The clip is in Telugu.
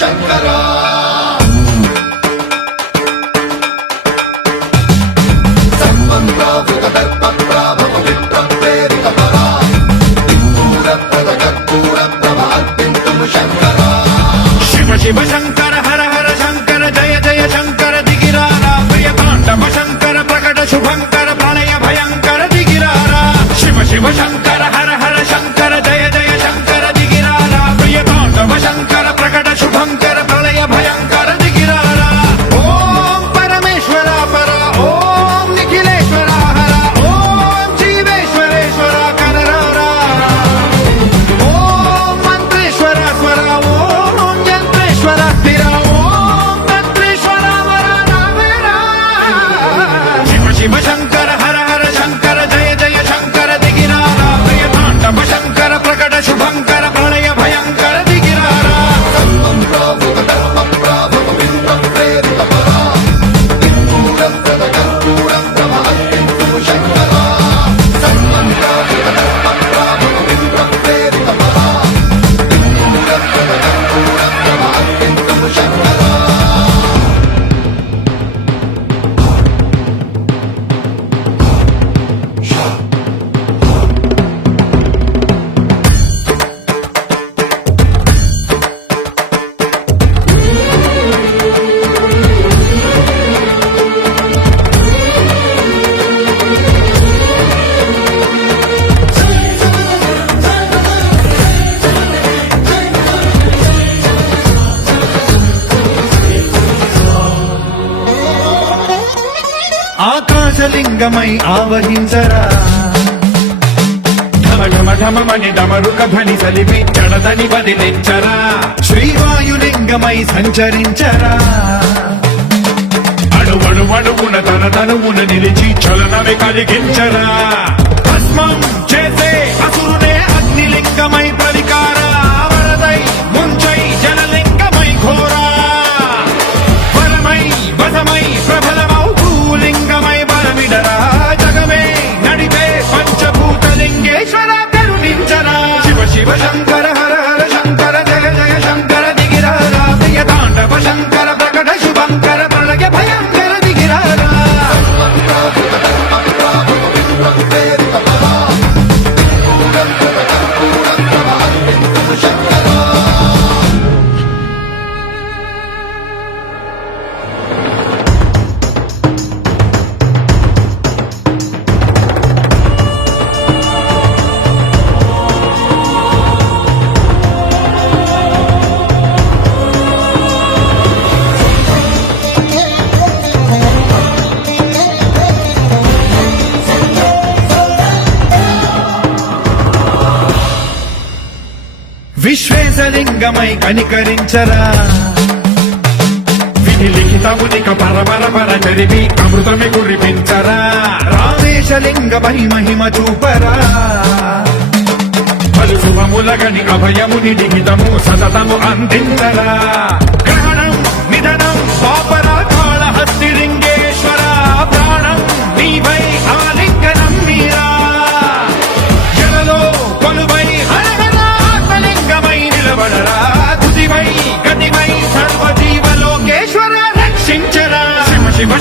శంకరా శివ శంకర హర హర శంకర జయ జయ శంకర దిగిరారా ప్రియతాండవ శంకర ప్రకట శుభంకర ప్రళయ భయంకర దిగిరారా శివ శివ శంకర హర హర శంకర జయ జయ శంకర దిగిరారా ప్రియతాండవ శంకర ప్రకట శుభంకర ప్రళయ భయంకర దిగిరారా ఓం పరమేశ్వర పర ఓం నిఖిలేశ్వర హర ఓం జీవేశ్వరేశ్వర కరరారా ఓం మంత్రేశ్వర స్వర ఓం యంత్రేశ్వర స్థిర ఓం తంత్రేశ్వర వర నావేరా శివ శివ శంకర హర హర శంకర జయ జయ శంకర దిగిరారా ప్రియతాండవ శంకర ప్రకట శుభంకర ప్రళయ భయంకర దిగిరారా ఆకాశలింగమై ఆవహించరా ఢమ ఢమ ఢమమని డమరుక ధ్వని సలిపి జడదని వదిలించరా శ్రీవాయులింగమై సంచరించరా అణువణువున తన తనువున నిలిచి చలనమే కలిగించరా భస్మం చేసే అసురునే అగ్నిలింగమై ప్రవికార వరదై ముంచై జలలింగమై ఘోరా వరమై వసమై ప్రబలమౌ భూలింగమై బలమిడరా జగమే నడిపే పంచభూతలింగేశ్వర కరుణించరా శివ శివ శంకర హర హర శంకర జయ జయ శంకర దిగిరారా ప్రియతాండవ శంకర ప్రకట శుభంకర ప్రళయ భయంకర దిగిరారా విశ్వేశలింగమై కనికరించరా విధి లిఖితమునిక పరపర పర చరివి అమృతమి కురిపించరా రామేశలింగమై మహిమ చూపరా పలు శుభములగని అభయముని లిఖితము సతతము అందించరా గ్రహణం నిధనం పాపరా కాళహస్తిలింగేశ్వర ప్రాణం నీవై ఆలింగనం మీరా జలలో కొలువై నిలబడరా తుదివై గతివై సర్వజీవలోకేశ్వర రక్షించరా శివ శివ